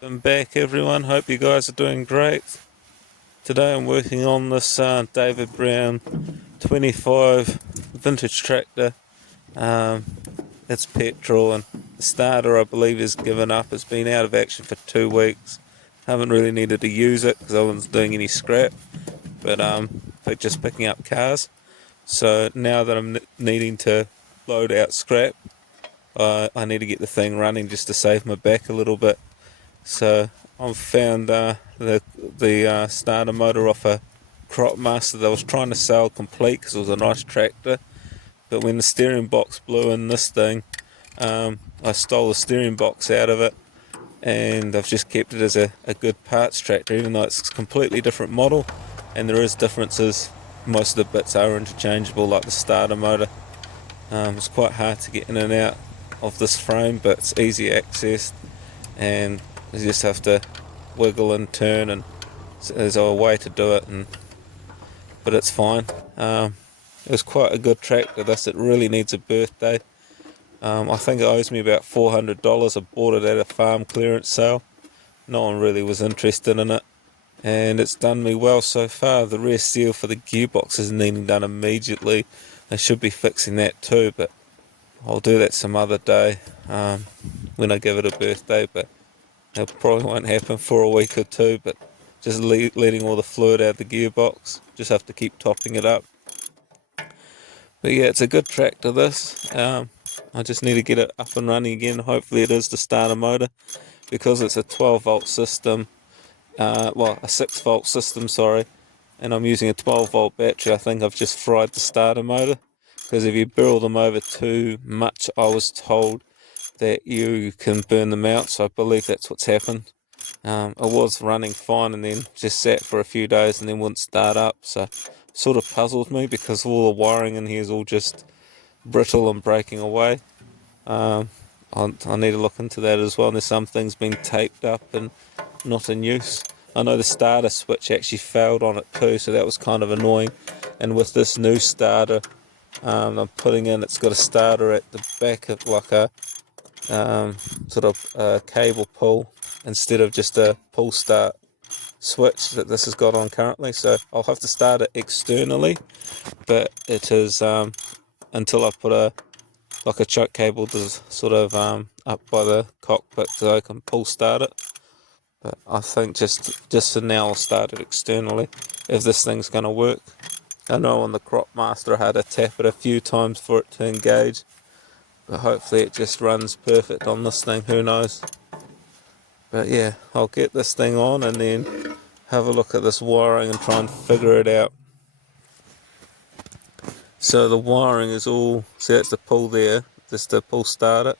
Welcome back, everyone. Hope you guys are doing great. Today I'm working on this David Brown 25 vintage tractor. Um, it's petrol, and the starter I believe is given up. It's been out of action for 2 weeks. Haven't really needed to use it because I wasn't doing any scrap, but just picking up cars. So now that I'm needing to load out scrap, I need to get the thing running just to save my back a little bit. So I've found the starter motor off a Crop Master that I was trying to sell complete because it was a nice tractor. But when the steering box blew in this thing, I stole the steering box out of it, and I've just kept it as a good parts tractor, even though it's a completely different model, and there is differences. Most of the bits are interchangeable, like the starter motor. It's quite hard to get in and out of this frame, but it's easy accessed, and you just have to wiggle and turn, and there's a way to do it, but it's fine. It was quite a good tractor. It really needs a birthday. I think it owes me about $400. I bought it at a farm clearance sale. No one really was interested in it, and it's done me well so far. The rear seal for the gearbox is needing done immediately. They should be fixing that too, but I'll do that some other day when I give it a birthday. But it probably won't happen for a week or two, but just letting all the fluid out of the gearbox. Just have to keep topping it up. But yeah, it's a good tractor, this. I just need to get it up and running again. Hopefully it is the starter motor, because it's a 12 volt system. Well, a 6 volt system, sorry. And I'm using a 12 volt battery. I think I've just fried the starter motor, because if you barrel them over too much, I was told that you can burn them out. So I believe that's what's happened. It was running fine and then just sat for a few days and then wouldn't start up. So sort of puzzled me, because all the wiring in here is all just brittle and breaking away. I need to look into that as well. And there's some things being taped up and not in use. I know the starter switch actually failed on it too, so that was kind of annoying. And with this new starter I'm putting in, it's got a starter at the back of like a sort of cable pull, instead of just a pull start switch that this has got on currently. So I'll have to start it externally, but it is until I put a choke cable to sort of up by the cockpit so I can pull start it. But I think just for now I'll start it externally if this thing's going to work. I know on the Crop Master I had to tap it a few times for it to engage, but hopefully it just runs perfect on this thing, who knows. But yeah, I'll get this thing on and then have a look at this wiring and try and figure it out. So the wiring is all, see that's the pull there, just to pull start it,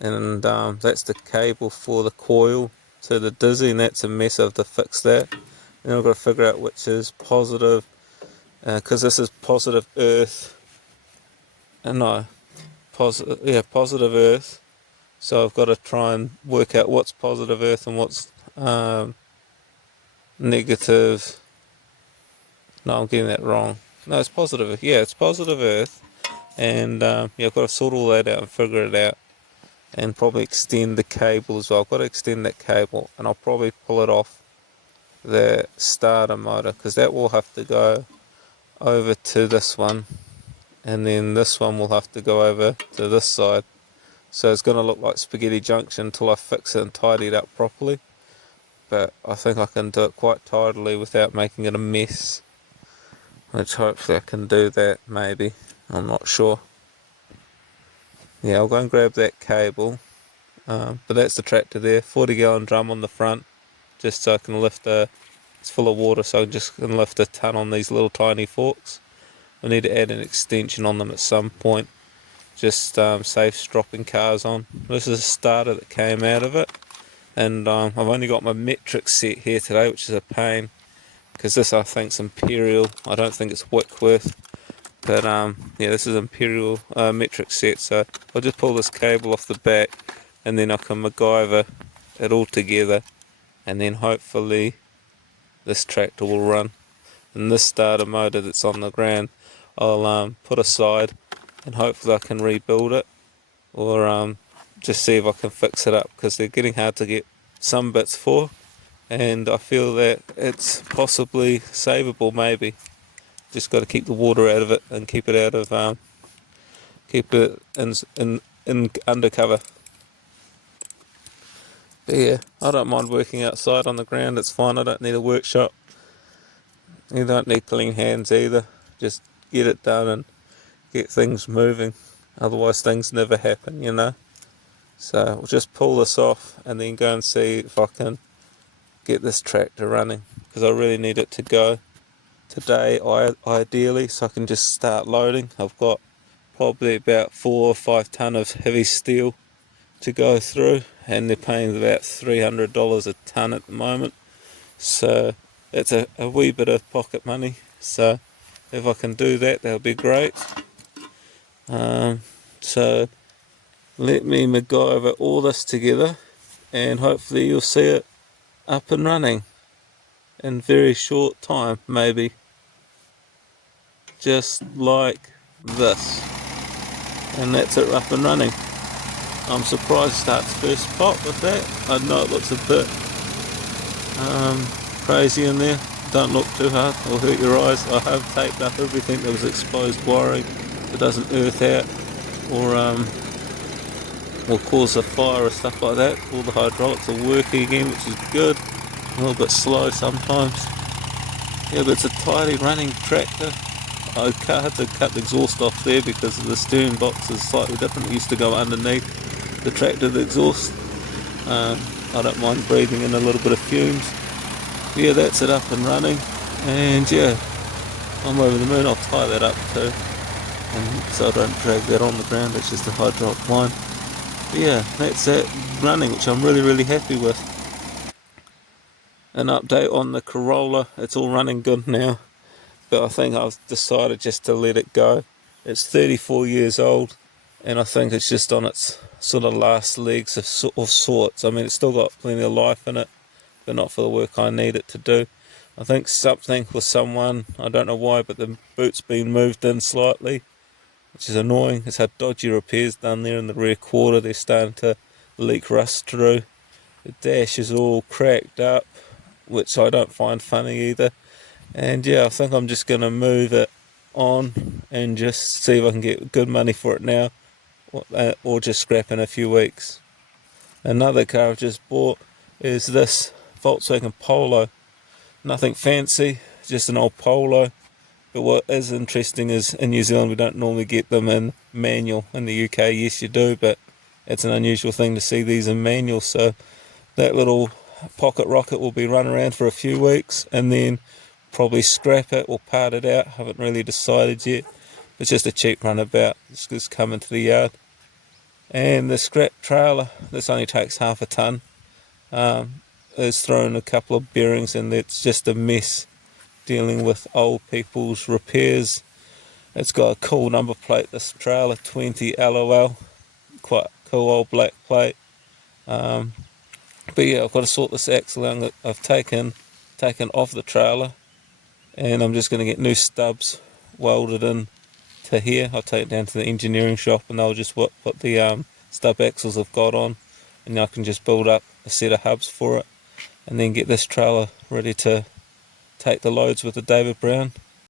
and that's the cable for the coil to the Dizzy, and that's a mess. I have to fix that. And I've got to figure out which is positive, because this is positive earth, no, positive earth. So I've got to try and work out what's positive earth and what's negative. No, I'm getting that wrong. No, it's positive. Yeah, it's positive earth. And yeah, I've got to sort all that out and figure it out. And probably extend the cable as well. I've got to extend that cable, and I'll probably pull it off the starter motor, because that will have to go over to this one. And then this one will have to go over to this side. So it's going to look like spaghetti junction until I fix it and tidy it up properly. But I think I can do it quite tidily without making it a mess, which hopefully I can do that, maybe. I'm not sure. Yeah, I'll go and grab that cable. But that's the tractor there, 40-gallon drum on the front, just so I can lift it's full of water, so I just can lift a ton on these little tiny forks. I need to add an extension on them at some point. Just safe dropping cars on. This is a starter that came out of it, and I've only got my metric set here today, which is a pain, because this I think is Imperial. I don't think it's Whitworth, but yeah, this is Imperial metric set. So I'll just pull this cable off the back, and then I can MacGyver it all together, and then hopefully this tractor will run. And this starter motor that's on the ground, I'll put aside, and hopefully I can rebuild it, or just see if I can fix it up, because they're getting hard to get some bits for, and I feel that it's possibly savable. Maybe just got to keep the water out of it and keep it out of keep it in undercover. But yeah, I don't mind working outside on the ground. It's fine. I don't need a workshop. You don't need clean hands either. Just get it done and get things moving. Otherwise things never happen, you know. So we'll just pull this off and then go and see if I can get this tractor running, because I really need it to go today, ideally, so I can just start loading. I've got probably about 4 or 5 ton of heavy steel to go through, and they're paying about $300 a ton at the moment. So it's a wee bit of pocket money. So if I can do that, that'll be great. So let me MacGyver all this together, and hopefully you'll see it up and running in very short time, maybe. Just like this. And that's it up and running. I'm surprised it starts first pop with that. I know it looks a bit crazy in there. Don't look too hard, it'll hurt your eyes. I have taped up everything that was exposed wiring so it doesn't earth out or cause a fire or stuff like that. All the hydraulics are working again, which is good. A little bit slow sometimes. Yeah, but it's a tidy running tractor. I had to cut the exhaust off there because the steering box is slightly different. It used to go underneath the tractor, the exhaust. I don't mind breathing in a little bit of fumes. Yeah, that's it up and running. And yeah, I'm over the moon. I'll tie that up too, and so I don't drag that on the ground. It's just a hydraulic line. But yeah, that's it running, which I'm really happy with. An update on the Corolla. It's all running good now, but I think I've decided just to let it go. It's 34 years old, and I think it's just on its sort of last legs of sorts. I mean, it's still got plenty of life in it, but not for the work I need it to do. I think something with someone, I don't know why, but the boot's been moved in slightly, which is annoying. It's had dodgy repairs done there in the rear quarter. They're starting to leak rust through. The dash is all cracked up, which I don't find funny either. And yeah, I think I'm just going to move it on and just see if I can get good money for it now, or just scrap in a few weeks. Another car I've just bought is this Volkswagen Polo. Nothing fancy, just an old Polo. But what is interesting is in New Zealand we don't normally get them in manual. In the UK, yes you do, but it's an unusual thing to see these in manual. So that little pocket rocket will be run around for a few weeks and then probably scrap it or part it out. Haven't really decided yet. It's just a cheap runabout. It's just coming to the yard. And the scrap trailer, this only takes half a ton. It's thrown a couple of bearings and it's just a mess dealing with old people's repairs. It's got a cool number plate, this trailer, 20 LOL. Quite cool old black plate. But yeah, I've got to sort this axle out that I've taken off the trailer, and I'm just going to get new stubs welded in to here. I'll take it down to the engineering shop and they'll just put the stub axles I've got on, and I can just build up a set of hubs for it and then get this trailer ready to take the loads with the David Brown.